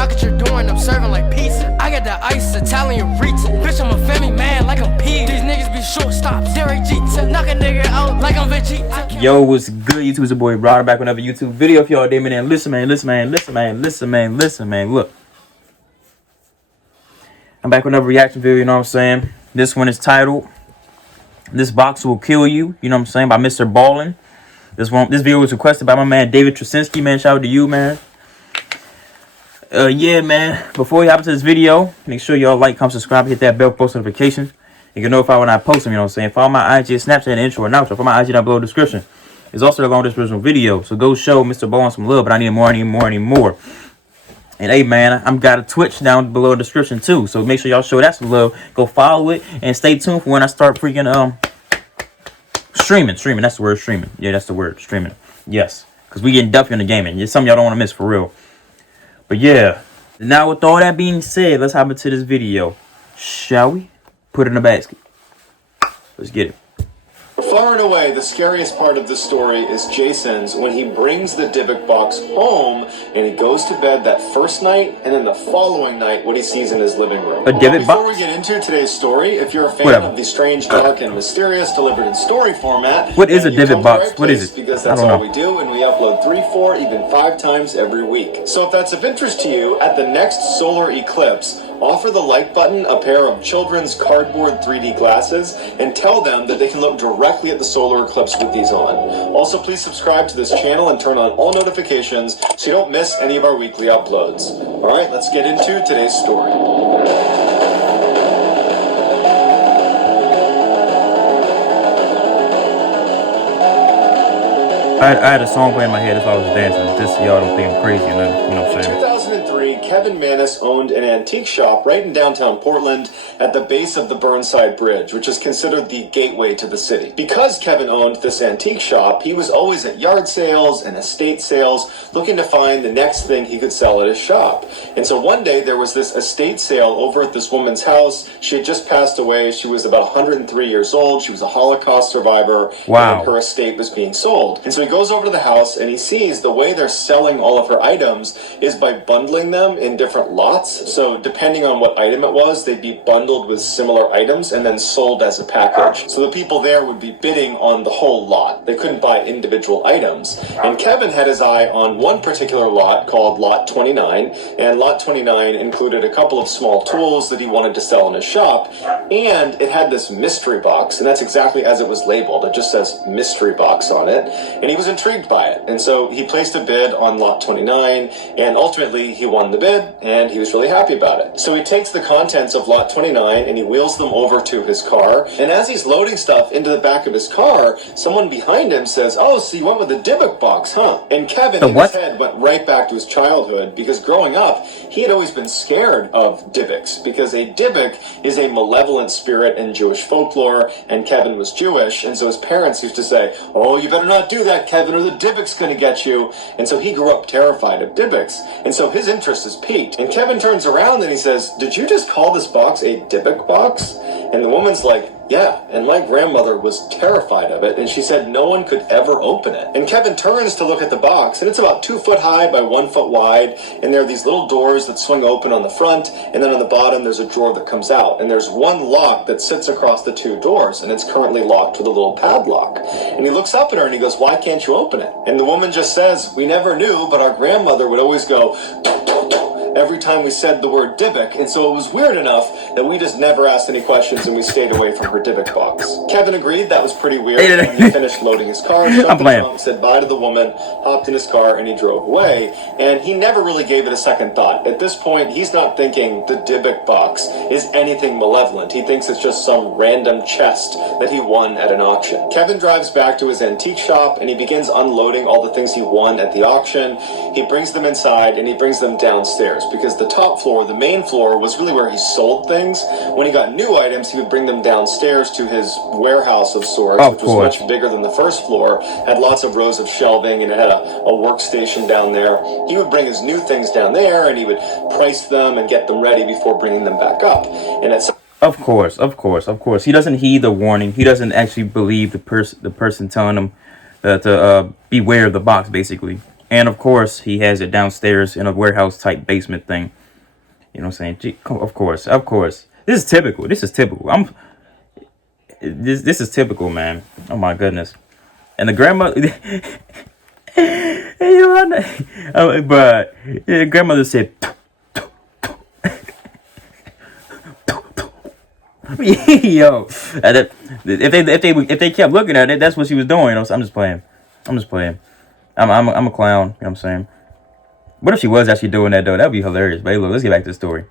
knock at your door and I'm serving like pizza. I got that ice Italian Ritz. Bitch, I'm a family man like I'm P. These niggas be shortstops. Derek Jeter, knock a nigga out like I'm Vegeta. Yo, what's good, YouTube? It's your boy Ryder back with another YouTube video. If y'all did me, then listen, man. Look, I'm back with another reaction video. You know what I'm saying? This one is titled "This Box Will Kill You." You know what I'm saying? By Mr. Ballin. This video was requested by my man David Trasinski. Man, shout out to you, man. Yeah, man. Before we hop into this video, make sure y'all like, comment, subscribe, hit that bell, post notifications. You can notify when I post them. You know what I'm saying? Follow my IG, Snapchat, and intro and outro. For my IG down below in the description. It's also the longest original video. So go show Mr. Ballin some love. But I need more. And hey, man, I'm got a Twitch down below in the description too. So make sure y'all show that some love. Go follow it and stay tuned for when I start freaking streaming. That's the word, streaming. Yeah, that's the word, streaming. Yes, because we getting duffy in the gaming. It's something y'all don't want to miss for real. But yeah, now with all that being said, let's hop into this video, shall we? Put it in the basket. Let's get it. Far and away, the scariest part of the story is Jason's when he brings the Dybbuk box home and he goes to bed that first night and then the following night what he sees in his living room. A Dybbuk box? Before we get into today's story, if you're a fan of the strange, dark, and mysterious delivered in story format, what is a Dybbuk box? What is it? Because that's all we do, and we upload 3, 4, even 5 times every week. So if that's of interest to you, at the next solar eclipse, offer the like button a pair of children's cardboard 3D glasses and tell them that they can look directly at the solar eclipse with these on. Also, please subscribe to this channel and turn on all notifications so you don't miss any of our weekly uploads. Alright, let's get into today's story. I had a song playing in my head as I was dancing. Just so y'all don't think I'm crazy enough. You know what I'm saying? 2003, Kevin Mannis owned an antique shop right in downtown Portland at the base of the Burnside Bridge, which is considered the gateway to the city. Because Kevin owned this antique shop, he was always at yard sales and estate sales looking to find the next thing he could sell at his shop. And so one day there was this estate sale over at this woman's house. She had just passed away. She was about 103 years old. She was a Holocaust survivor. Wow. And her estate was being sold. And so he goes over to the house and he sees the way they're selling all of her items is by bundling them in different lots. So depending on what item it was, they'd be bundled with similar items and then sold as a package. So the people there would be bidding on the whole lot. They couldn't buy individual items. And Kevin had his eye on one particular lot called Lot 29, and Lot 29 included a couple of small tools that he wanted to sell in his shop, and it had this mystery box, and that's exactly as it was labeled. It just says mystery box on it, and he was intrigued by it. And so he placed a bid on Lot 29, and ultimately he won the bid, and he was really happy about it. So he takes the contents of Lot 29 and he wheels them over to his car, and as he's loading stuff into the back of his car, someone behind him says, "Oh, so you went with the Dybbuk box, huh?" And Kevin in his head went right back to his childhood, because growing up, he had always been scared of Dybbuks, because a Dybbuk is a malevolent spirit in Jewish folklore, and Kevin was Jewish, and so his parents used to say, "Oh, you better not do that, Kevin, or the Dybbuk's gonna get you." And so he grew up terrified of Dybbuks, and so his interest is piqued. And Kevin turns around and he says, "Did you just call this box a Dybbuk box?" And the woman's like, "Yeah, and my grandmother was terrified of it, and she said no one could ever open it." And Kevin turns to look at the box, and it's about 2 foot high by 1 foot wide, and there are these little doors that swing open on the front, and then on the bottom there's a drawer that comes out, and there's one lock that sits across the 2 doors, and it's currently locked with a little padlock. And he looks up at her and he goes, "Why can't you open it?" And the woman just says, "We never knew, but our grandmother would always go every time we said the word Dybbuk, and so it was weird enough that we just never asked any questions and we stayed away from her Dybbuk box." Kevin agreed that was pretty weird, and he finished loading his car, jumped in the trunk, said bye to the woman, hopped in his car, and he drove away. And he never really gave it a second thought. At this point, he's not thinking the Dybbuk box is anything malevolent. He thinks it's just some random chest that he won at an auction. Kevin drives back to his antique shop and he begins unloading all the things he won at the auction. He brings them inside and he brings them downstairs, because the top floor, the main floor, was really where he sold things. When he got new items, he would bring them downstairs to his warehouse of sorts, which was much bigger than the first floor, had lots of rows of shelving, and it had a workstation down there. He would bring his new things down there and he would price them and get them ready before bringing them back up. And at Of course. He doesn't heed the warning. He doesn't actually believe the person telling him to beware of the box, basically. And of course, he has it downstairs in a warehouse type basement thing. You know what I'm saying? Gee, of course. This is typical. This is typical, man. Oh my goodness. And the grandmother, but the grandmother said, yo, if they kept looking at it, that's what she was doing. I'm just playing. I'm a clown. You know what I'm saying? What if she was actually doing that though? That'd be hilarious. But hey, look, let's get back to the story.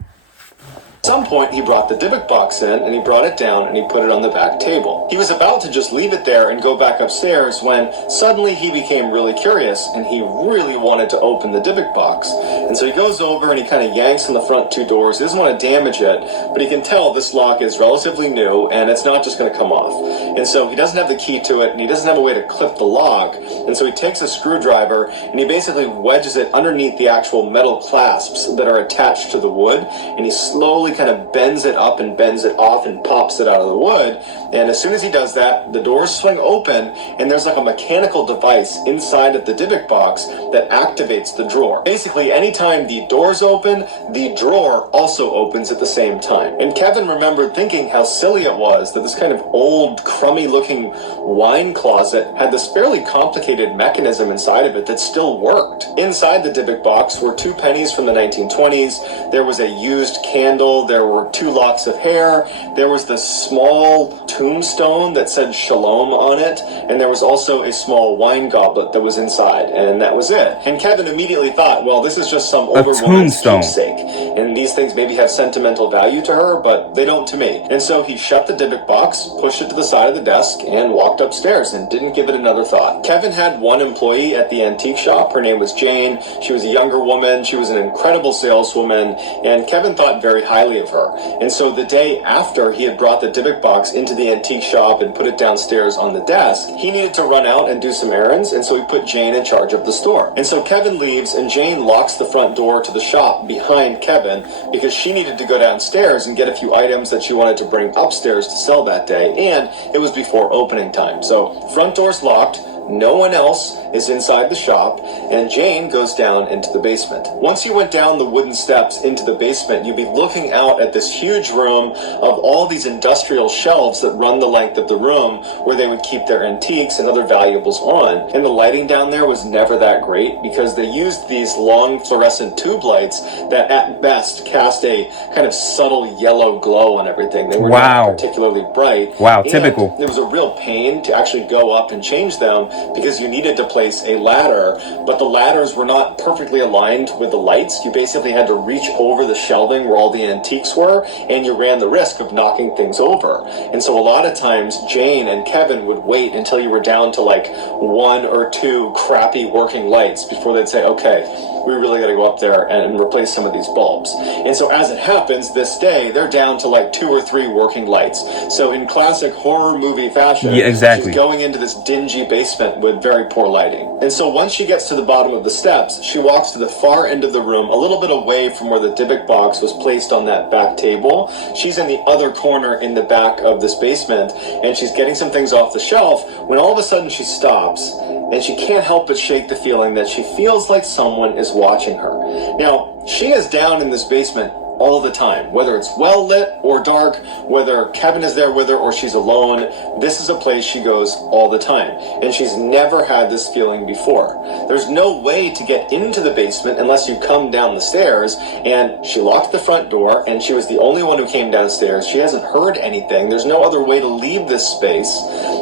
At some point, he brought the Dybbuk box in, and he brought it down, and he put it on the back table. He was about to just leave it there and go back upstairs when suddenly he became really curious, and he really wanted to open the Dybbuk box. And so he goes over and he kind of yanks on the front two doors. He doesn't want to damage it, but he can tell this lock is relatively new, and it's not just going to come off. And so he doesn't have the key to it, and he doesn't have a way to clip the lock. And so he takes a screwdriver, and he basically wedges it underneath the actual metal clasps that are attached to the wood, and he slowly kind of bends it up and bends it off and pops it out of the wood. And as soon as he does that, the doors swing open, and there's like a mechanical device inside of the Dybbuk box that activates the drawer. Basically, anytime the doors open, the drawer also opens at the same time. And Kevin remembered thinking how silly it was that this kind of old, crummy-looking wine closet had this fairly complicated mechanism inside of it that still worked. Inside the Dybbuk box were 2 pennies from the 1920s. There was a used candle. There were 2 locks of hair. There was this small tombstone that said Shalom on it. And there was also a small wine goblet that was inside. And that was it. And Kevin immediately thought, well, this is just some older woman's keepsake. And these things maybe have sentimental value to her, but they don't to me. And so he shut the Dybbuk box, pushed it to the side of the desk, and walked upstairs and didn't give it another thought. Kevin had one employee at the antique shop. Her name was Jane. She was a younger woman. She was an incredible saleswoman. And Kevin thought very highly of her. And so the day after he had brought the Dybbuk box into the antique shop and put it downstairs on the desk, he needed to run out and do some errands, and so he put Jane in charge of the store. And so Kevin leaves, and Jane locks the front door to the shop behind Kevin because she needed to go downstairs and get a few items that she wanted to bring upstairs to sell that day, and it was before opening time. So front door's locked. No one else is inside the shop, and Jane goes down into the basement. Once you went down the wooden steps into the basement, you'd be looking out at this huge room of all these industrial shelves that run the length of the room where they would keep their antiques and other valuables on. And the lighting down there was never that great because they used these long fluorescent tube lights that at best cast a kind of subtle yellow glow on everything. They were not particularly bright. Wow, typical. It was a real pain to actually go up and change them because you needed to place a ladder, but the ladders were not perfectly aligned with the lights. You basically had to reach over the shelving where all the antiques were, and you ran the risk of knocking things over. And so a lot of times, Jane and Kevin would wait until you were down to like 1 or 2 crappy working lights before they'd say, okay, we really got to go up there and replace some of these bulbs. And so as it happens, this day, they're down to like 2 or 3 working lights. So in classic horror movie fashion, she's going into this dingy basement with very poor lighting. And so once she gets to the bottom of the steps, she walks to the far end of the room, a little bit away from where the Dybbuk box was placed on that back table. She's in the other corner in the back of this basement, and she's getting some things off the shelf when all of a sudden she stops, and she can't help but shake the feeling that she feels like someone is watching her. Now, she is down in this basement all the time, whether it's well lit or dark, whether Kevin is there with her or she's alone. This is a place she goes all the time, and she's never had this feeling before. There's no way to get into the basement unless you come down the stairs, and she locked the front door, and she was the only one who came downstairs. She hasn't heard anything. There's no other way to leave this space,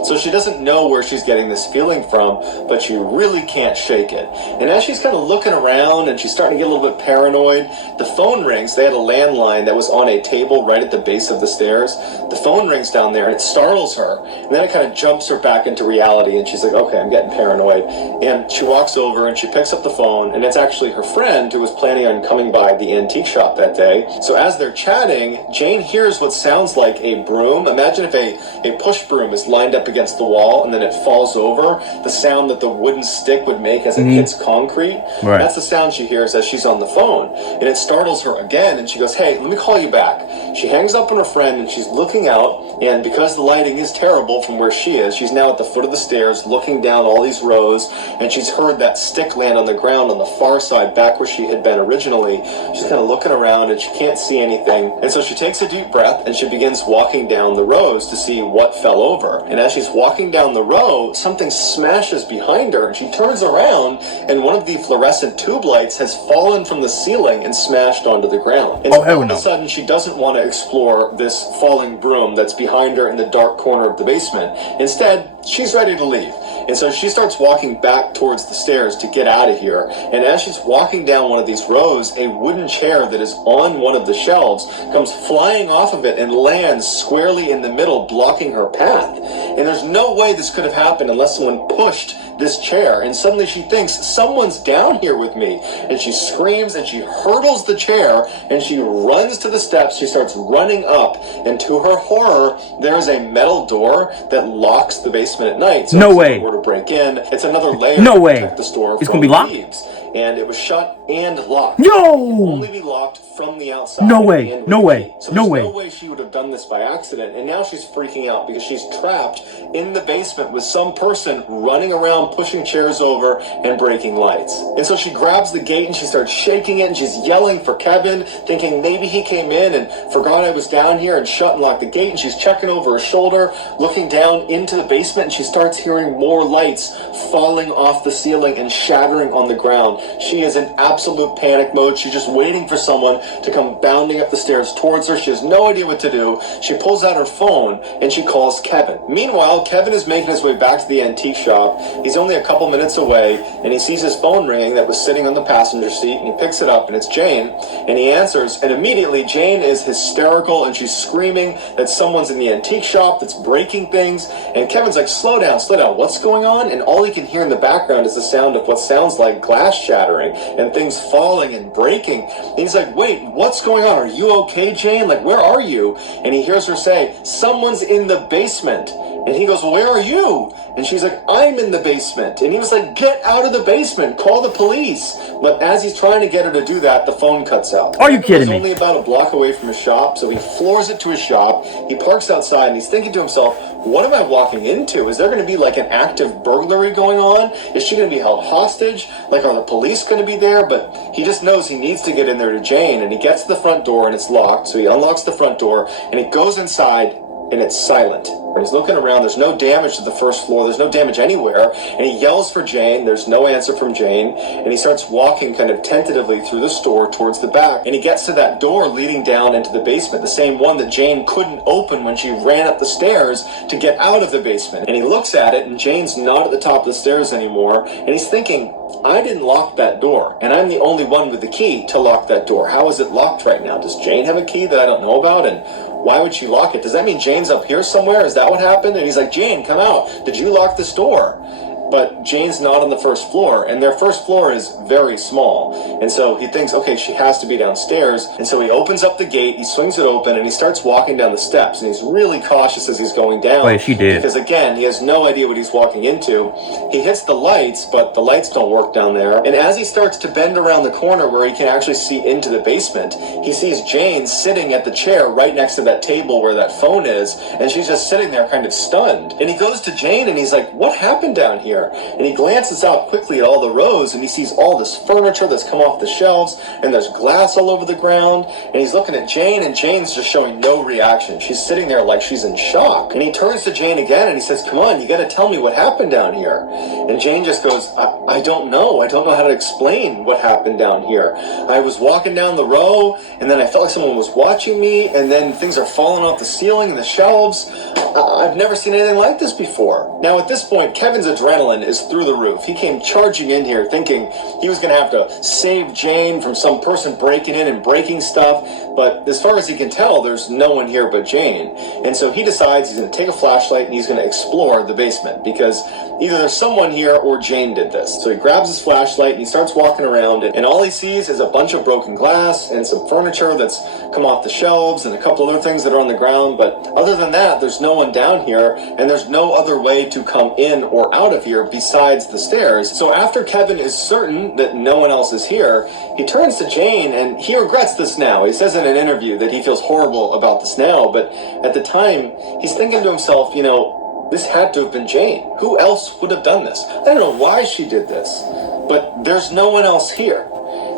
so she doesn't know where she's getting this feeling from, but she really can't shake it. And as she's kind of looking around and she's starting to get a little bit paranoid, the phone rings. They had a landline that was on a table right at the base of the stairs. The phone rings down there and it startles her, and then it kind of jumps her back into reality, and she's like, okay, I'm getting paranoid. And she walks over and she picks up the phone, and it's actually her friend who was planning on coming by the antique shop that day. So as they're chatting, Jane hears what sounds like a broom. Imagine if a push broom is lined up against the wall and then it falls over, the sound that the wooden stick would make as it hits concrete. That's the sound she hears as she's on the phone, and it startles her again, and she she goes, hey, let me call you back. She hangs up on her friend and she's looking out, and because the lighting is terrible from where she is, she's now at the foot of the stairs looking down all these rows, and she's heard that stick land on the ground on the far side back where she had been originally. She's kind of looking around and she can't see anything, and so she takes a deep breath and she begins walking down the rows to see what fell over. And as she's walking down the row, something smashes behind her and she turns around, and one of the fluorescent tube lights has fallen from the ceiling and smashed onto the ground. And so all of a sudden she doesn't want to explore this falling broom that's behind her in the dark corner of the basement. Instead, she's ready to leave. And so she starts walking back towards the stairs to get out of here. And as she's walking down one of these rows, a wooden chair that is on one of the shelves comes flying off of it and lands squarely in the middle, blocking her path. And there's no way this could have happened unless someone pushed this chair. And suddenly she thinks, someone's down here with me. And she screams and she hurdles the chair and she runs to the steps. She starts running up, and to her horror, there's a metal door that locks the basement at night. So no way. To break in, it's another layer no to way. protect the store it's from gonna be locked. thieves. And it was shut and locked. No! It can only be locked from the outside. No way. No way. So no there's way. no way she would have done this by accident. And now she's freaking out because she's trapped in the basement with some person running around, pushing chairs over and breaking lights. And so she grabs the gate and she starts shaking it and she's yelling for Kevin, thinking maybe he came in and forgot I was down here and shut and locked the gate. And she's checking over her shoulder, looking down into the basement, and she starts hearing more lights falling off the ceiling and shattering on the ground. She is in absolute panic mode. She's just waiting for someone to come bounding up the stairs towards her. She has no idea what to do. She pulls out her phone and she calls Kevin. Meanwhile, Kevin is making his way back to the antique shop. He's only a couple minutes away, and he sees his phone ringing that was sitting on the passenger seat, and he picks it up, and it's Jane, and he answers, and immediately Jane is hysterical and she's screaming that someone's in the antique shop that's breaking things, and Kevin's like, slow down, what's going on? And all he can hear in the background is the sound of what sounds like glass shattering and things falling and breaking. And he's like, wait, what's going on? Are you okay, Jane? Like, where are you? And he hears her say, someone's in the basement. And he goes, well, where are you? And she's like, I'm in the basement. And he was like, get out of the basement, call the police. But as he's trying to get her to do that, the phone cuts out. Are you kidding me? He's only about a block away from his shop, so he floors it to his shop. He parks outside and he's thinking to himself, what am I walking into? Is there going to be like an active burglary going on? Is she going to be held hostage? Like, are the police going to be there? But he just knows he needs to get in there to Jane, and he gets to the front door and it's locked. So he unlocks the front door and he goes inside and it's silent. And he's looking around, there's no damage to the first floor, there's no damage anywhere, and he yells for Jane, there's no answer from Jane, and he starts walking kind of tentatively through the store towards the back, and he gets to that door leading down into the basement, the same one that Jane couldn't open when she ran up the stairs to get out of the basement. And he looks at it, and Jane's not at the top of the stairs anymore, and he's thinking, I didn't lock that door, and I'm the only one with the key to lock that door. How is it locked right now? Does Jane have a key that I don't know about? And why would she lock it? Does that mean Jane's up here somewhere? Is that what happened? And he's like, Jane, come out. Did you lock this door? But Jane's not on the first floor, and their first floor is very small. And so he thinks, okay, she has to be downstairs. And so he opens up the gate, he swings it open, and he starts walking down the steps. And he's really cautious as he's going down. Wait, she did. Because again, he has no idea what he's walking into. He hits the lights, but the lights don't work down there. And as he starts to bend around the corner where he can actually see into the basement, he sees Jane sitting at the chair right next to that table where that phone is. And she's just sitting there kind of stunned. And he goes to Jane and he's like, what happened down here? And he glances out quickly at all the rows and he sees all this furniture that's come off the shelves, and there's glass all over the ground, and he's looking at Jane, and Jane's just showing no reaction. She's sitting there like she's in shock. And he turns to Jane again and he says, come on, you gotta tell me what happened down here. And Jane just goes, I don't know. I don't know how to explain what happened down here. I was walking down the row and then I felt like someone was watching me, and then things are falling off the ceiling and the shelves. I've never seen anything like this before. Now at this point, Kevin's adrenaline is through the roof. He came charging in here thinking he was going to have to save Jane from some person breaking in and breaking stuff, but as far as he can tell, there's no one here but Jane. And so he decides he's going to take a flashlight and he's going to explore the basement, because either there's someone here or Jane did this. So he grabs his flashlight and he starts walking around, and all he sees is a bunch of broken glass and some furniture that's come off the shelves and a couple other things that are on the ground. But other than that, there's no one down here, and there's no other way to come in or out of here besides the stairs. So after Kevin is certain that no one else is here, he turns to Jane, and he regrets this now. He says in an interview that he feels horrible about this now, but at the time, he's thinking to himself, you know, this had to have been Jane. Who else would have done this? I don't know why she did this, but there's no one else here.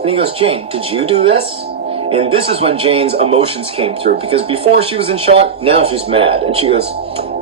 And he goes, Jane, did you do this? And this is when Jane's emotions came through, because before she was in shock, now she's mad. And she goes,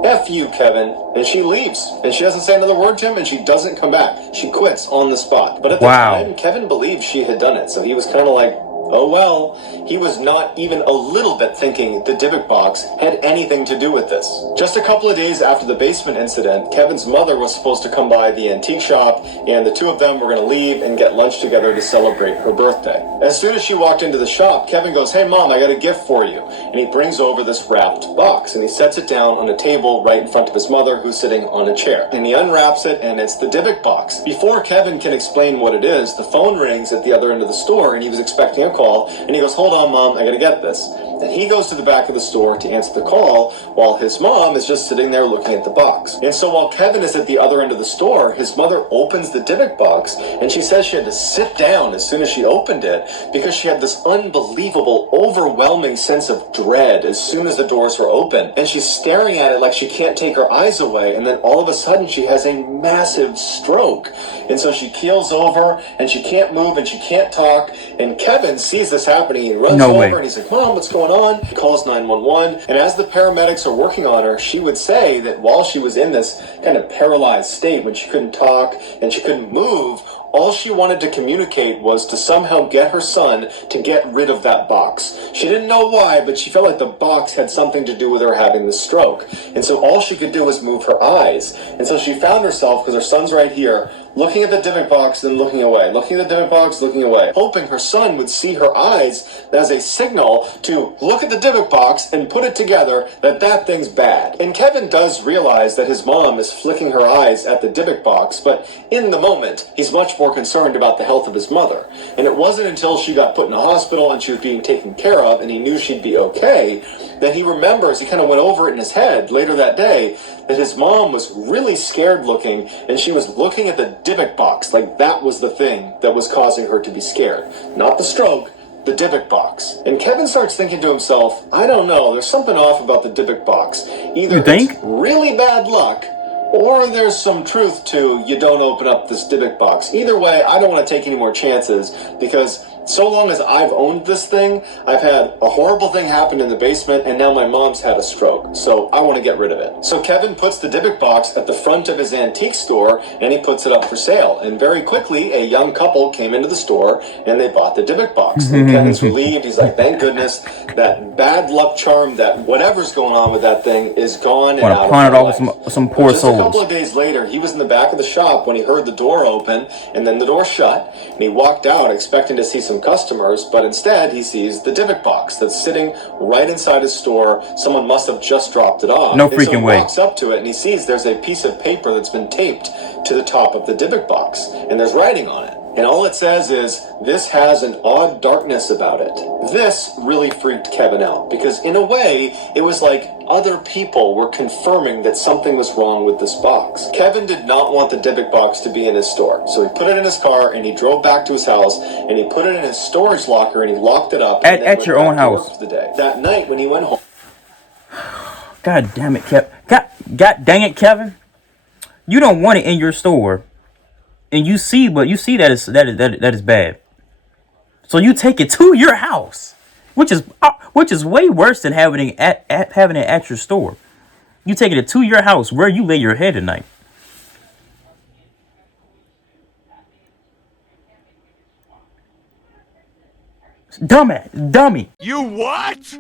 F you, Kevin. And she leaves. And she doesn't say another word to him, and she doesn't come back. She quits on the spot. But at the time, Kevin believed she had done it. So he was kind of like, oh well. He was not even a little bit thinking the Dybbuk box had anything to do with this. Just a couple of days after the basement incident, Kevin's mother was supposed to come by the antique shop, and the two of them were going to leave and get lunch together to celebrate her birthday. As soon as she walked into the shop, Kevin goes, hey Mom, I got a gift for you. And he brings over this wrapped box, and he sets it down on a table right in front of his mother, who's sitting on a chair. And he unwraps it, and it's the Dybbuk box. Before Kevin can explain what it is, the phone rings at the other end of the store, and he was expecting a call, and he goes, hold on, Mom, I gotta get this. And he goes to the back of the store to answer the call, while his mom is just sitting there looking at the box. And so while Kevin is at the other end of the store, his mother opens the Dybbuk box, and she says she had to sit down as soon as she opened it, because she had this unbelievable, overwhelming sense of dread as soon as the doors were open. And she's staring at it like she can't take her eyes away, and then all of a sudden she has a massive stroke. And so she keels over, and she can't move, and she can't talk, and Kevin sees this happening. He runs over, and he's like, Mom, what's going on? He calls 911, and as the paramedics are working on her, she would say that while she was in this kind of paralyzed state, when she couldn't talk and she couldn't move, all she wanted to communicate was to somehow get her son to get rid of that box. She didn't know why, but she felt like the box had something to do with her having the stroke. And so all she could do was move her eyes. And so she found herself, because her son's right here, looking at the Dybbuk box, then looking away, looking at the Dybbuk box, looking away, hoping her son would see her eyes as a signal to look at the Dybbuk box and put it together that that thing's bad. And Kevin does realize that his mom is flicking her eyes at the Dybbuk box, but in the moment, he's much more concerned about the health of his mother. And it wasn't until she got put in a hospital and she was being taken care of and he knew she'd be okay, that he remembers, he kind of went over it in his head later that day, that his mom was really scared looking, and she was looking at the Dybbuk box like that was the thing that was causing her to be scared. Not the stroke, the Dybbuk box. And Kevin starts thinking to himself, I don't know, there's something off about the Dybbuk box. Either it's really bad luck, or there's some truth to you don't open up this Dybbuk box. Either way, I don't want to take any more chances, because so long as I've owned this thing, I've had a horrible thing happen in the basement, and now my mom's had a stroke, so I want to get rid of it. So Kevin puts the Dybbuk box at the front of his antique store, and he puts it up for sale. And very quickly, a young couple came into the store, and they bought the Dybbuk box. And Kevin's relieved. He's like, thank goodness, that bad luck charm, that whatever's going on with that thing is gone and out of my life. Some poor souls. Just a couple of days later, he was in the back of the shop when he heard the door open, and then the door shut, and he walked out expecting to see some customers, but instead he sees the Dybbuk box that's sitting right inside his store. Someone must have just dropped it off. No freaking way. He walks up to it and he sees there's a piece of paper that's been taped to the top of the Dybbuk box, and there's writing on it. And all it says is, this has an odd darkness about it. This really freaked Kevin out, because in a way, it was like other people were confirming that something was wrong with this box. Kevin did not want the Dybbuk box to be in his store, so he put it in his car, and he drove back to his house, and he put it in his storage locker, and he locked it up. At your own house. That night, when he went home... God damn it, Kevin. God dang it, Kevin. You don't want it in your store. And you see that is bad. So you take it to your house, which is way worse than having it at your store. You taking it to your house where you lay your head at night. Dummy. You what?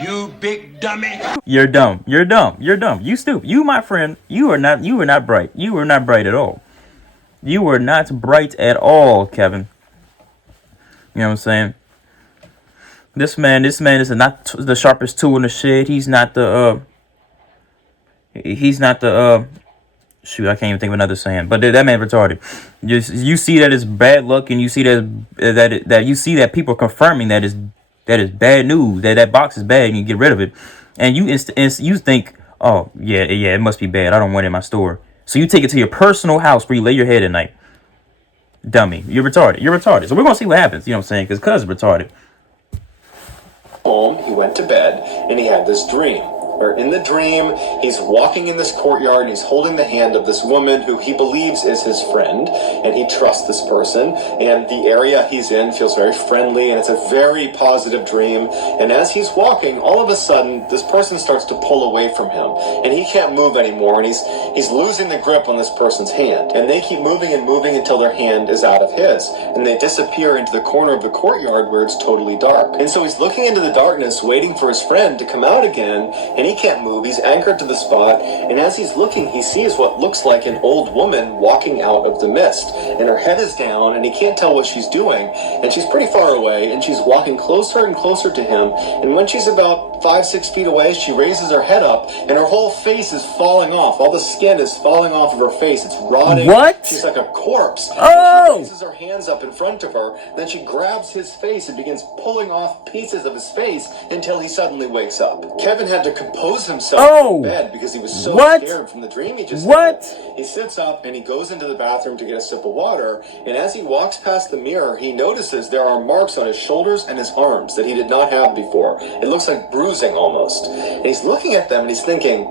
You big dummy. You're dumb. You stupid. You, my friend, you are not bright. You are not bright at all. You were not bright at all, Kevin. You know what I'm saying? This man is not the sharpest tool in the shed. He's not the shoot, I can't even think of another saying, but that man retarded. Just you see that it's bad luck, and you see that you see that people confirming that is bad news, that box is bad, and you get rid of it, and you think, oh yeah, it must be bad. I don't want it in my store, so you take it to your personal house where you lay your head at night. Dummy, you're retarded. You're retarded. So we're gonna see what happens. You know what I'm saying? Because cuz retarded. Home, he went to bed, and he had this dream. Where in the dream, he's walking in this courtyard and he's holding the hand of this woman who he believes is his friend, and he trusts this person, and the area he's in feels very friendly, and it's a very positive dream. And as he's walking, all of a sudden, this person starts to pull away from him, and he can't move anymore, and he's losing the grip on this person's hand, and they keep moving and moving until their hand is out of his, and they disappear into the corner of the courtyard where it's totally dark. And so he's looking into the darkness, waiting for his friend to come out again, and he can't move. He's anchored to the spot, and as he's looking, he sees what looks like an old woman walking out of the mist, and her head is down, and he can't tell what she's doing, and she's pretty far away, and she's walking closer and closer to him, and when she's about 5-6 feet away, she raises her head up, and her whole face is falling off. All the skin is falling off of her face. It's rotting. What? She's like a corpse. Oh! She raises her hands up in front of her, then she grabs his face and begins pulling off pieces of his face until he suddenly wakes up. Kevin had to compose himself in bed because he was so scared from the dream he just had. He sits up and he goes into the bathroom to get a sip of water, and as he walks past the mirror, he notices there are marks on his shoulders and his arms that he did not have before. It looks like bruising almost. And he's looking at them and he's thinking,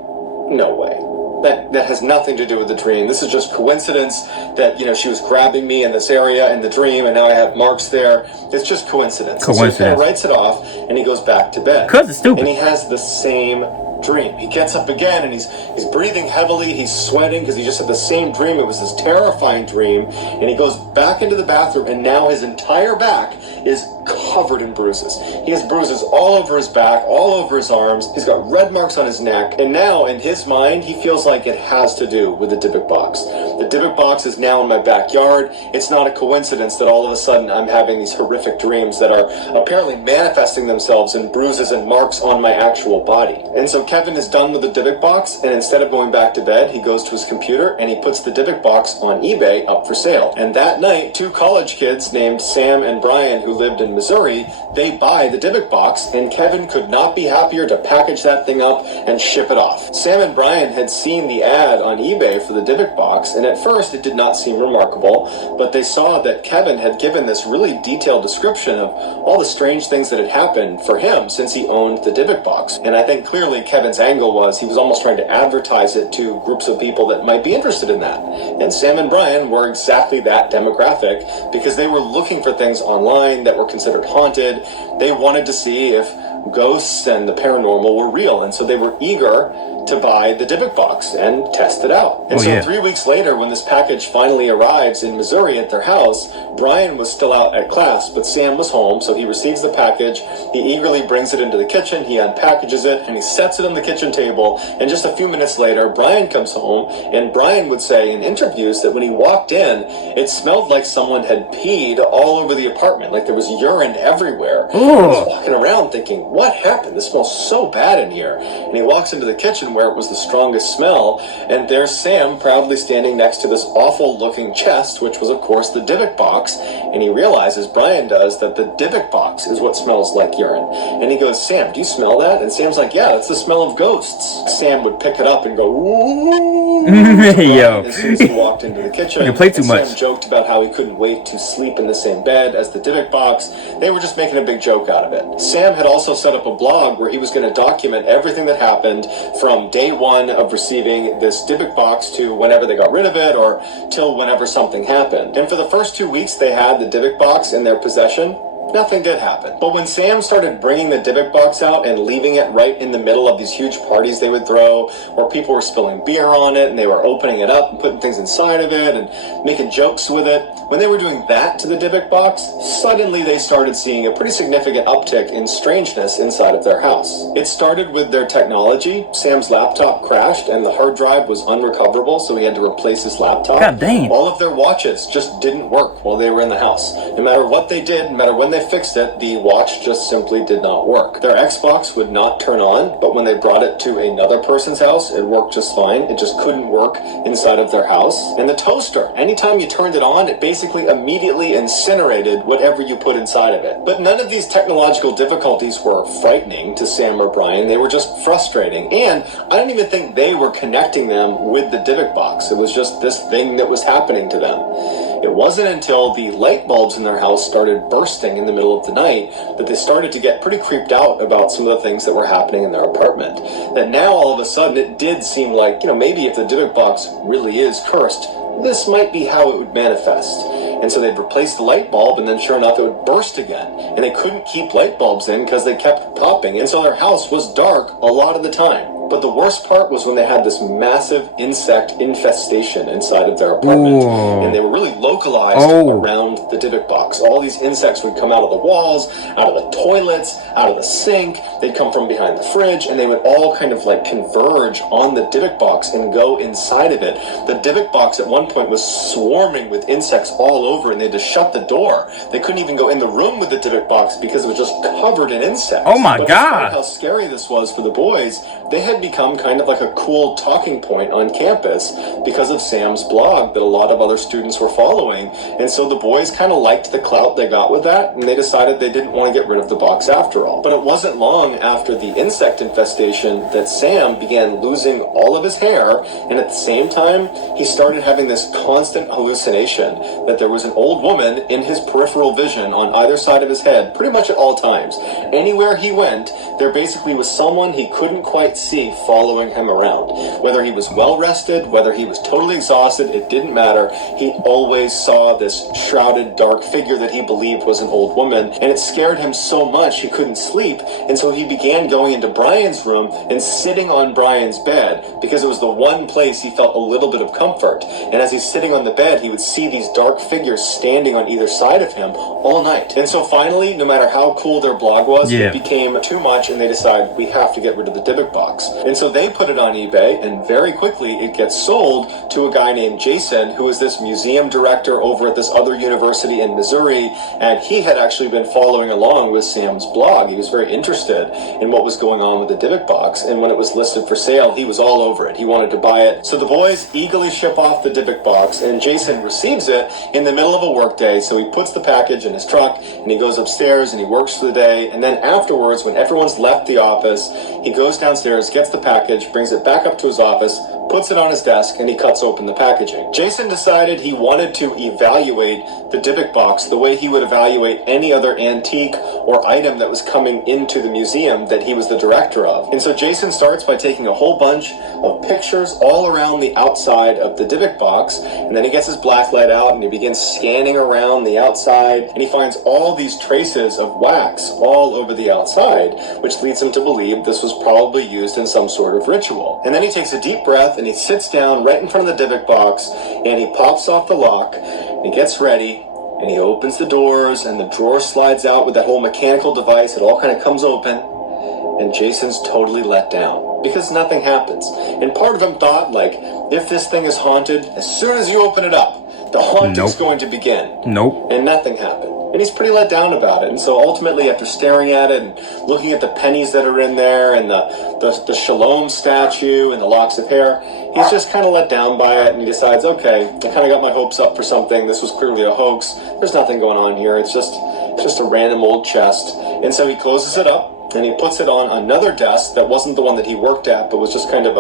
no way. That has nothing to do with the dream. This is just coincidence that, she was grabbing me in this area in the dream, and now I have marks there. It's just coincidence. So he kind of writes it off, and he goes back to bed. Because it's stupid. And he has the same dream. He gets up again, and he's breathing heavily. He's sweating because he just had the same dream. It was this terrifying dream. And he goes back into the bathroom, and now his entire back is covered in bruises. He has bruises all over his back, all over his arms. He's got red marks on his neck. And now, in his mind, he feels like it has to do with the Dybbuk box. The Dybbuk box is now in my backyard. It's not a coincidence that all of a sudden I'm having these horrific dreams that are apparently manifesting themselves in bruises and marks on my actual body. And so Kevin is done with the Dybbuk box, and instead of going back to bed, he goes to his computer and he puts the Dybbuk box on eBay up for sale. And that night, 2 college kids named Sam and Brian, who lived in Missouri, they buy the Dybbuk box, and Kevin could not be happier to package that thing up and ship it off. Sam and Brian had seen the ad on eBay for the Dybbuk box, and at first it did not seem remarkable, but they saw that Kevin had given this really detailed description of all the strange things that had happened for him since he owned the Dybbuk box. And I think clearly Kevin's angle was he was almost trying to advertise it to groups of people that might be interested in that. And Sam and Brian were exactly that demographic because they were looking for things online that were considered haunted. They wanted to see if ghosts and the paranormal were real, and so they were eager to buy the Dybbuk box and test it out. And 3 weeks later, when this package finally arrives in Missouri at their house, Brian was still out at class, but Sam was home, so he receives the package, he eagerly brings it into the kitchen, he unpackages it, and he sets it on the kitchen table, and just a few minutes later, Brian comes home, and Brian would say in interviews that when he walked in, it smelled like someone had peed all over the apartment, like there was urine everywhere. He was walking around thinking, what happened? This smells so bad in here. And he walks into the kitchen where it was the strongest smell, and there's Sam proudly standing next to this awful looking chest, which was of course the Dybbuk box, and he realizes, Brian does, that the Dybbuk box is what smells like urine. And he goes, Sam, do you smell that? And Sam's like, yeah, it's the smell of ghosts. Sam would pick it up and go, ooh. Yo. As soon as he walked into the kitchen, you play too much. Sam joked about how he couldn't wait to sleep in the same bed as the Dybbuk box. They were just making a big joke out of it. Sam had also set up a blog where he was going to document everything that happened from day one of receiving this Dybbuk box to whenever they got rid of it or till whenever something happened. And for the first 2 weeks they had the Dybbuk box in their possession, nothing did happen. But when Sam started bringing the Dybbuk box out and leaving it right in the middle of these huge parties they would throw, where people were spilling beer on it and they were opening it up and putting things inside of it and making jokes with it, when they were doing that to the Dybbuk box, suddenly they started seeing a pretty significant uptick in strangeness inside of their house. It started with their technology. Sam's laptop crashed and the hard drive was unrecoverable, so he had to replace his laptop. God dang. All of their watches just didn't work while they were in the house. No matter what they did, no matter when they fixed it, the watch just simply did not work. Their Xbox would not turn on, but when they brought it to another person's house, it worked just fine. It just couldn't work inside of their house. And the toaster, anytime you turned it on, it basically immediately incinerated whatever you put inside of it. But none of these technological difficulties were frightening to Sam or Brian. They were just frustrating. And I don't even think they were connecting them with the Dybbuk box. It was just this thing that was happening to them. It wasn't until the light bulbs in their house started bursting in the middle of the night that they started to get pretty creeped out about some of the things that were happening in their apartment. That now all of a sudden it did seem like, maybe if the Dybbuk box really is cursed, this might be how it would manifest. And so they'd replace the light bulb, and then sure enough, it would burst again. And they couldn't keep light bulbs in because they kept popping. And so their house was dark a lot of the time. But the worst part was when they had this massive insect infestation inside of their apartment. Ooh. And they were really localized around the Dybbuk box. All these insects would come out of the walls, out of the toilets, out of the sink. They'd come from behind the fridge, and they would all kind of converge on the Dybbuk box and go inside of it. The Dybbuk box at one point was swarming with insects all over, and they had to shut the door. They couldn't even go in the room with the Dybbuk box because it was just covered in insects. Oh my But God! despite how scary this was for the boys, they had become kind of like a cool talking point on campus because of Sam's blog that a lot of other students were following. And so the boys kind of liked the clout they got with that, and they decided they didn't want to get rid of the box after all. But it wasn't long after the insect infestation that Sam began losing all of his hair, and at the same time, he started having this constant hallucination that there was an old woman in his peripheral vision on either side of his head pretty much at all times. Anywhere he went, there basically was someone he couldn't quite see following him around. Whether he was well rested, whether he was totally exhausted, it didn't matter. He always saw this shrouded dark figure that he believed was an old woman, and it scared him so much he couldn't sleep, and so he began going into Brian's room and sitting on Brian's bed because it was the one place he felt a little bit of comfort. And as he's sitting on the bed, he would see these dark figures standing on either side of him all night. And so finally, no matter how cool their blog was, it became too much, and they decided, we have to get rid of the Dybbuk box. And so they put it on eBay, and very quickly it gets sold to a guy named Jason, who is this museum director over at this other university in Missouri, and he had actually been following along with Sam's blog. He was very interested in what was going on with the Dybbuk box, and when it was listed for sale, he was all over it. He wanted to buy it. So the boys eagerly ship off the Dybbuk box, and Jason receives it in the middle of a work day, so he puts the package in his truck, and he goes upstairs, and he works for the day, and then afterwards, when everyone's left the office, he goes downstairs, gets the package, brings it back up to his office, puts it on his desk, and he cuts open the packaging. Jason decided he wanted to evaluate the Dybbuk box the way he would evaluate any other antique or item that was coming into the museum that he was the director of. And so Jason starts by taking a whole bunch of pictures all around the outside of the Dybbuk box, and then he gets his blacklight out and he begins scanning around the outside, and he finds all these traces of wax all over the outside, which leads him to believe this was probably used in some sort of ritual. And then he takes a deep breath and he sits down right in front of the Dybbuk box, and he pops off the lock, and he gets ready, and he opens the doors, and the drawer slides out with that whole mechanical device. It all kind of comes open, and Jason's totally let down because nothing happens. And part of him thought, if this thing is haunted, as soon as you open it up, the haunting's going to begin. And nothing happened. And he's pretty let down about it. And so ultimately, after staring at it and looking at the pennies that are in there and the Shalom statue and the locks of hair, he's just kind of let down by it, and he decides, okay, I kind of got my hopes up for something. This was clearly a hoax. There's nothing going on here. It's just a random old chest. And so he closes it up, and he puts it on another desk that wasn't the one that he worked at, but was just kind of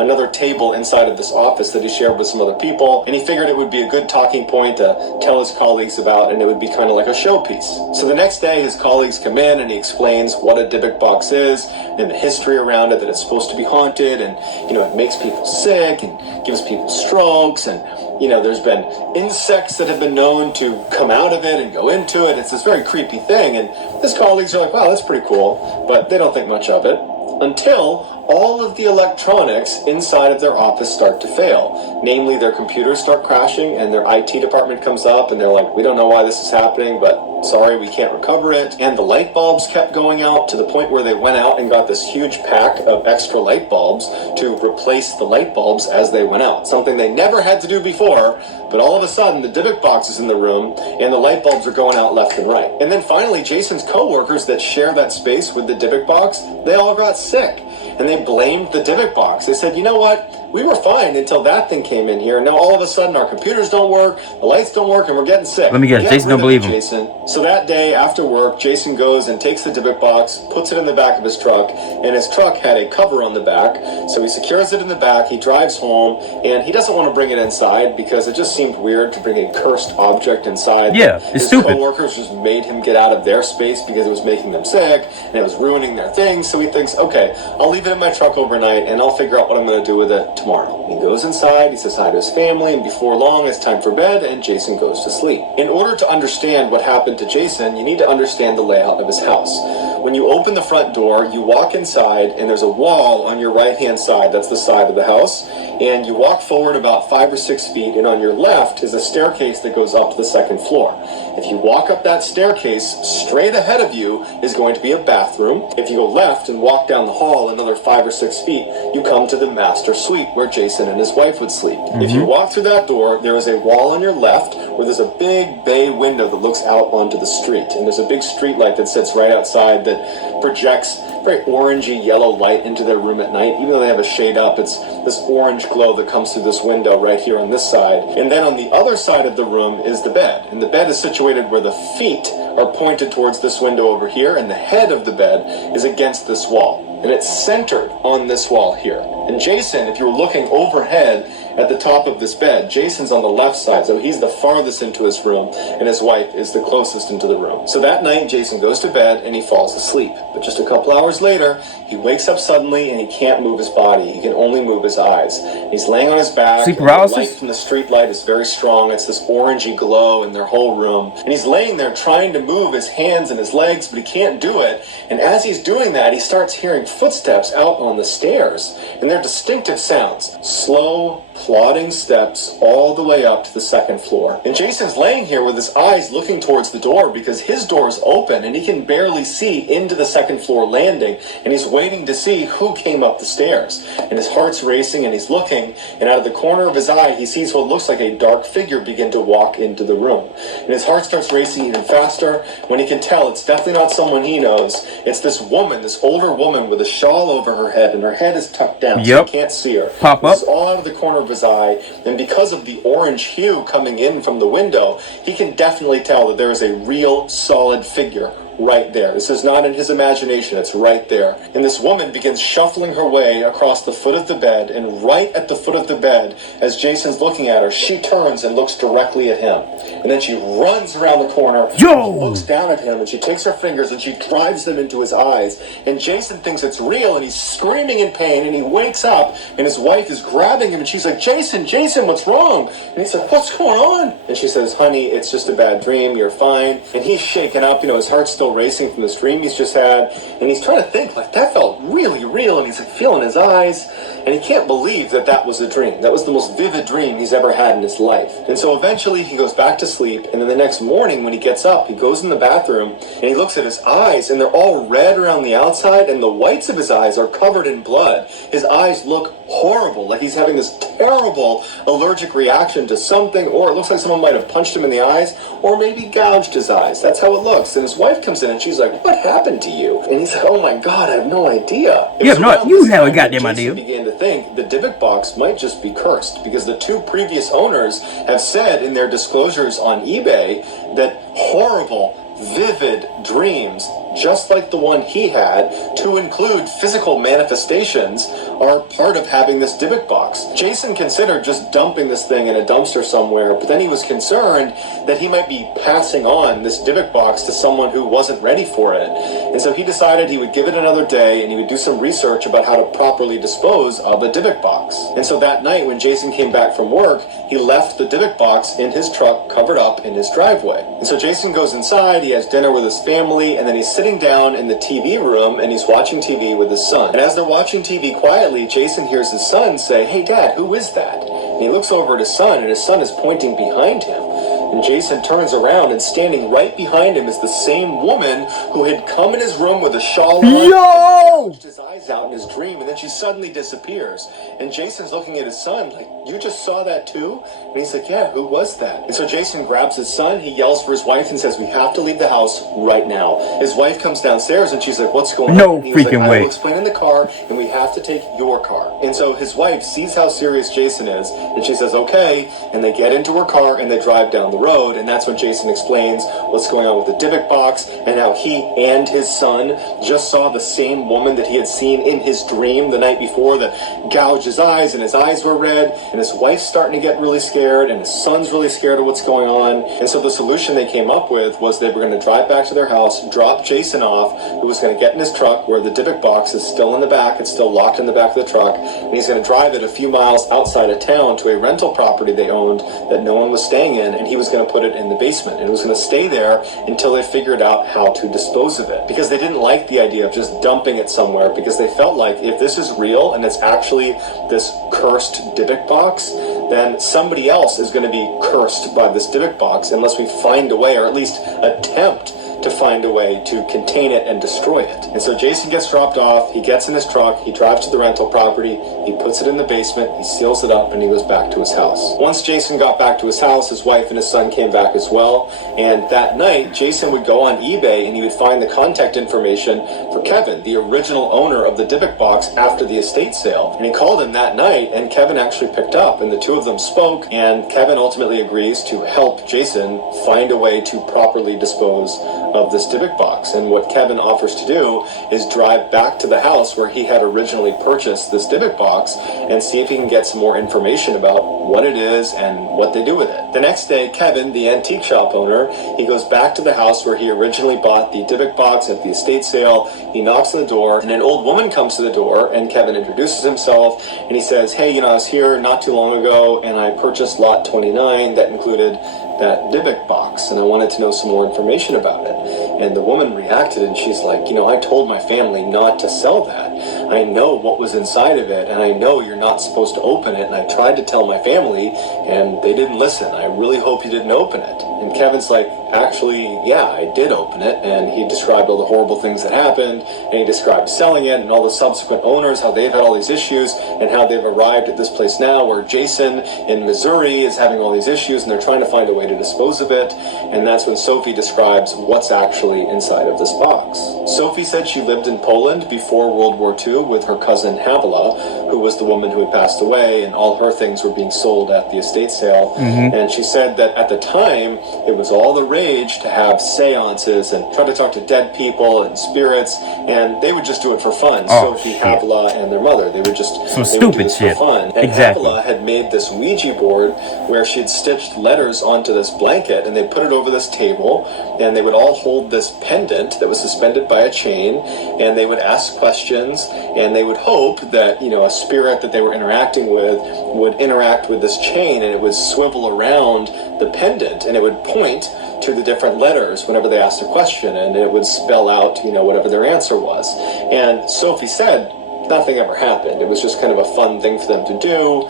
another table inside of this office that he shared with some other people. And he figured it would be a good talking point to tell his colleagues about, and it would be kind of like a showpiece. So the next day, his colleagues come in, and he explains what a Dybbuk box is and the history around it, that it's supposed to be haunted, and it makes people sick and gives people strokes, and there's been insects that have been known to come out of it and go into it. It's this very creepy thing, and his colleagues are like, wow, that's pretty cool, but they don't think much of it until all of the electronics inside of their office start to fail. Namely, their computers start crashing, and their IT department comes up, and they're like, we don't know why this is happening, but sorry, we can't recover it. And the light bulbs kept going out to the point where they went out and got this huge pack of extra light bulbs to replace the light bulbs as they went out. Something they never had to do before, but all of a sudden the Dybbuk box is in the room and the light bulbs are going out left and right. And then finally, Jason's co-workers that share that space with the Dybbuk box, they all got sick. And they blamed the Dybbuk box. They said, you know what? We were fine until that thing came in here. Now all of a sudden our computers don't work, the lights don't work, and we're getting sick. Let me guess, Jason don't believe him. Jason. So that day after work, Jason goes and takes the Dybbuk box, puts it in the back of his truck, and his truck had a cover on the back. So he secures it in the back, he drives home, and he doesn't want to bring it inside because it just seemed weird to bring a cursed object inside. Yeah, it's stupid. His co-workers just made him get out of their space because it was making them sick, and it was ruining their things. So he thinks, okay, I'll leave it in my truck overnight, and I'll figure out what I'm going to do with it tomorrow. He goes inside, he says hi to his family, and before long it's time for bed, and Jason goes to sleep. In order to understand what happened to Jason, you need to understand the layout of his house. When you open the front door, you walk inside, and there's a wall on your right-hand side, that's the side of the house, and you walk forward about 5 or 6 feet, and on your left is a staircase that goes up to the second floor. If you walk up that staircase, straight ahead of you is going to be a bathroom. If you go left and walk down the hall another 5 or 6 feet, you come to the master suite where Jason and his wife would sleep. If you walk through that door, there is a wall on your left where there's a big bay window that looks out onto the street. And there's a big street light that sits right outside that projects very orangey yellow light into their room at night. Even though they have a shade up, it's this orange glow that comes through this window right here on this side. And then on the other side of the room is the bed. And the bed is situated where the feet are pointed towards this window over here, and the head of the bed is against this wall. And it's centered on this wall here. And Jason, if you were looking overhead at the top of this bed, Jason's on the left side, so he's the farthest into his room, and his wife is the closest into the room. So that night, Jason goes to bed and he falls asleep. But just a couple hours later, he wakes up suddenly and he can't move his body. He can only move his eyes. He's laying on his back. Sleep And the paralysis? light from the street light is very strong. It's this orangey glow in their whole room. And he's laying there trying to move his hands and his legs, but he can't do it. And as he's doing that, he starts hearing footsteps out on the stairs. And they're distinctive sounds. Slow, plodding steps all the way up to the second floor. And Jason's laying here with his eyes looking towards the door because his door's open and he can barely see into the second floor landing, and he's waiting to see who came up the stairs. And his heart's racing and he's looking, and out of the corner of his eye he sees what looks like a dark figure begin to walk into the room. And his heart starts racing even faster when he can tell it's definitely not someone he knows. It's this woman, this older woman with a shawl over her head, and her head is tucked down so you can't see her. Pop up. This is all out of the corner of his eye, and because of the orange hue coming in from the window, he can definitely tell that there is a real solid figure right there. This is not in his imagination, it's right there. And this woman begins shuffling her way across the foot of the bed, and right at the foot of the bed, as Jason's looking at her, she turns and looks directly at him. And then she runs around the corner, looks down at him, and she takes her fingers and she drives them into his eyes. And Jason thinks it's real, and he's screaming in pain, and he wakes up, and his wife is grabbing him, and she's like, Jason, what's wrong? And he's like, what's going on? And she says, honey, it's just a bad dream, you're fine. And he's shaken up, his heart's still racing from this dream he's just had, and he's trying to think, like, that felt really real, and he's like feeling his eyes, and he can't believe that that was a dream. That was the most vivid dream he's ever had in his life. And so eventually he goes back to sleep, and then the next morning when he gets up, he goes in the bathroom, and he looks at his eyes, and they're all red around the outside, and the whites of his eyes are covered in blood. His eyes look horrible, like he's having this terrible allergic reaction to something, or it looks like someone might have punched him in the eyes, or maybe gouged his eyes. That's how it looks. And his wife comes in and she's like, what happened to you? And he's like, oh my God, I have no idea. You have a goddamn idea. Jason began to think the Dybbuk box might just be cursed, because the 2 previous owners have said in their disclosures on eBay that horrible, vivid dreams, just like the one he had, to include physical manifestations, are part of having this Dybbuk box. Jason considered just dumping this thing in a dumpster somewhere, but then he was concerned that he might be passing on this Dybbuk box to someone who wasn't ready for it. And so he decided he would give it another day, and he would do some research about how to properly dispose of a Dybbuk box. And so that night when Jason came back from work, he left the Dybbuk box in his truck covered up in his driveway. And so Jason goes inside, he has dinner with his family, and then he's sitting down in the TV room and he's watching TV with his son. And as they're watching TV quietly, Jason hears his son say, hey Dad, who is that? And he looks over at his son, and his son is pointing behind him. And Jason turns around, and standing right behind him is the same woman who had come in his room with a shawl on. Yo! His eyes out in his dream, and then she suddenly disappears. And Jason's looking at his son like, you just saw that too? And he's like, yeah, who was that? And so Jason grabs his son, he yells for his wife and says, we have to leave the house right now. His wife comes downstairs and she's like, what's going on? No And he was freaking like, way. I will explain in the car, and we have to take your car. And so his wife sees how serious Jason is, and she says, okay, and they get into her car and they drive down the road, and that's when Jason explains what's going on with the Dybbuk box and how he and his son just saw the same woman that he had seen in his dream the night before that gouged his eyes, and his eyes were red, and his wife's starting to get really scared, and his son's really scared of what's going on. And so the solution they came up with was they were going to drive back to their house, drop Jason off, who was going to get in his truck where the Dybbuk box is still in the back, it's still locked in the back of the truck, and he's going to drive it a few miles outside of town to a rental property they owned that no one was staying in, and he was going to put it in the basement, and it was going to stay there until they figured out how to dispose of it, because they didn't like the idea of just dumping it somewhere, because they felt like if this is real and it's actually this cursed Dybbuk box, then somebody else is going to be cursed by this Dybbuk box unless we find a way, or at least attempt to find a way to contain it and destroy it. And so Jason gets dropped off, he gets in his truck, he drives to the rental property, he puts it in the basement, he seals it up, and he goes back to his house. Once Jason got back to his house, his wife and his son came back as well, and that night Jason would go on eBay and he would find the contact information for Kevin, the original owner of the Dybbuk box after the estate sale. And he called him that night, and Kevin actually picked up, and the two of them spoke, and Kevin ultimately agrees to help Jason find a way to properly dispose of this Dybbuk box. And what Kevin offers to do is drive back to the house where he had originally purchased this Dybbuk box and see if he can get some more information about what it is and what they do with it. The next day, Kevin, the antique shop owner, he goes back to the house where he originally bought the Dybbuk box at the estate sale. He knocks on the door, and an old woman comes to the door, and Kevin introduces himself, and he says, hey, I was here not too long ago, and I purchased lot 29 that included that Dybbuk box, and I wanted to know some more information about it. And the woman reacted, and she's like, I told my family not to sell that. I know what was inside of it, and I know you're not supposed to open it, and I tried to tell my family, and they didn't listen. I really hope you didn't open it. And Kevin's like, actually, yeah, I did open it, and he described all the horrible things that happened, and he described selling it, and all the subsequent owners, how they've had all these issues, and how they've arrived at this place now where Jason in Missouri is having all these issues, and they're trying to find a way to dispose of it. And that's when Sophie describes what's actually inside of this box. Sophie said she lived in Poland before World War II with her cousin Havila, who was the woman who had passed away, and all her things were being sold at the estate sale. And she said that at the time, it was all the rage to have seances and try to talk to dead people and spirits, and they would just do it for fun. Sophie, Havila, and their mother, they would just some they stupid would do this shit. for fun. And Exactly. Havila had made this Ouija board where she had stitched letters onto this blanket, and they put it over this table, and they would all hold this pendant that was suspended by a chain, and they would ask questions, and they would hope that a spirit that they were interacting with would interact with this chain, and it would swivel around the pendant, and it would point to the different letters whenever they asked a question, and it would spell out whatever their answer was. And Sophie said nothing ever happened. It was just kind of a fun thing for them to do.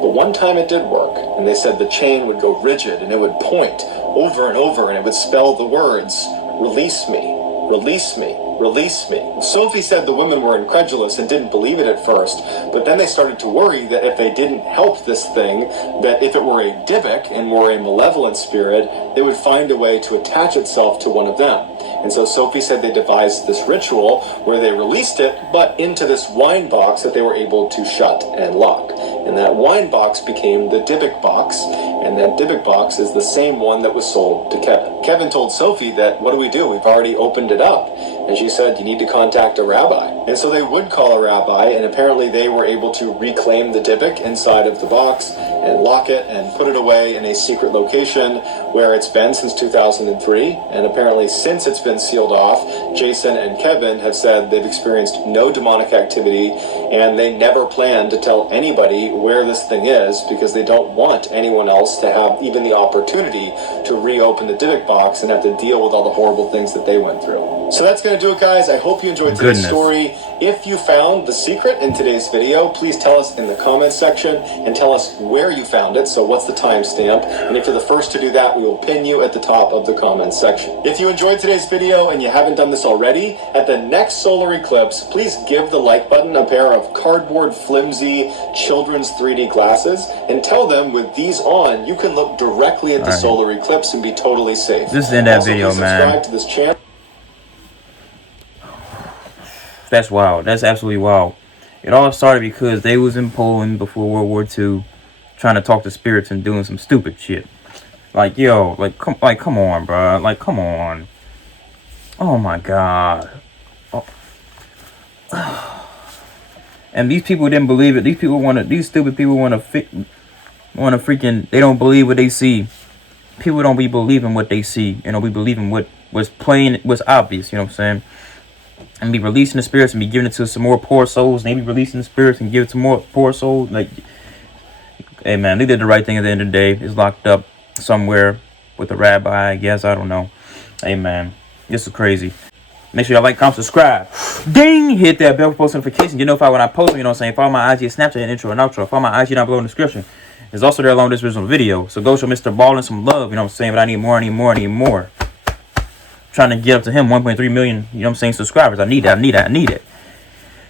But one time it did work, and they said the chain would go rigid, and it would point over and over, and it would spell the words, release me, release me, release me. Sophie said the women were incredulous and didn't believe it at first, but then they started to worry that if they didn't help this thing, that if it were a Dybbuk and were a malevolent spirit, they would find a way to attach itself to one of them. And so Sophie said they devised this ritual where they released it, but into this wine box that they were able to shut and lock. And that wine box became the Dybbuk box, and that Dybbuk box is the same one that was sold to Kevin. Kevin told Sophie that, what do we do? We've already opened it up. And she said, you need to contact a rabbi. And so they would call a rabbi, and apparently they were able to reclaim the Dybbuk inside of the box and lock it and put it away in a secret location where it's been since 2003. And apparently since it's been sealed off, Jason and Kevin have said they've experienced no demonic activity, and they never plan to tell anybody where this thing is because they don't want anyone else to have even the opportunity to reopen the Dybbuk box and have to deal with all the horrible things that they went through. So that's going to do it, guys. I hope you enjoyed today's story. If you found the secret in today's video, please tell us in the comments section and tell us where you found it, so what's the timestamp, and if you're the first to do that, we will pin you at the top of the comments section. If you enjoyed today's video and you haven't done this already, at the next solar eclipse, please give the like button a pair of cardboard flimsy children's 3D glasses and tell them with these on, you can look directly at the solar eclipse and be totally safe. This is the end of that video, please man. subscribe to this channel. That's wild. That's absolutely wild. It all started because they was in Poland before World War II, trying to talk to spirits and doing some stupid shit. Like, yo, come on, bro. Like, come on. Oh my God. Oh. And these people didn't believe it. These stupid people want to freaking. They don't believe what they see. People don't be believing what they see. You know, we believe in what was plain, was obvious. You know what I'm saying? And be releasing the spirits and be giving it to some more poor souls. And they be releasing the spirits and give it to more poor souls. Like, hey man, they did the right thing at the end of the day. It's locked up somewhere with a rabbi, I guess. I don't know. Hey man, this is crazy. Make sure y'all like, comment, subscribe. Ding! Hit that bell for post notifications. Get notified when I post them, you know what I'm saying? Follow my IG, Snapchat, and intro and outro. Follow my IG down below in the description. It's also there along with this original video. So go show Mr. Ballin some love, you know what I'm saying? But I need more. Trying to get up to him 1.3 million, you know what I'm saying, subscribers. I need it.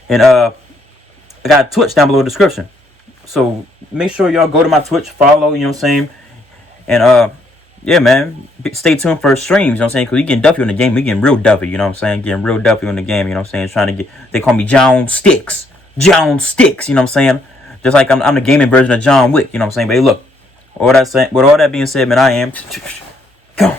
And I got Twitch down below in the description. So make sure y'all go to my Twitch, follow, you know what I'm saying? And yeah, man, stay tuned for streams, you know what I'm saying? Because we getting Duffy on the game. We getting real Duffy, you know what I'm saying? Getting real Duffy on the game, you know what I'm saying? Trying to get, they call me John Sticks, you know what I'm saying? Just like I'm the gaming version of John Wick, you know what I'm saying? But hey, look, with all that being said, man, I am. Go.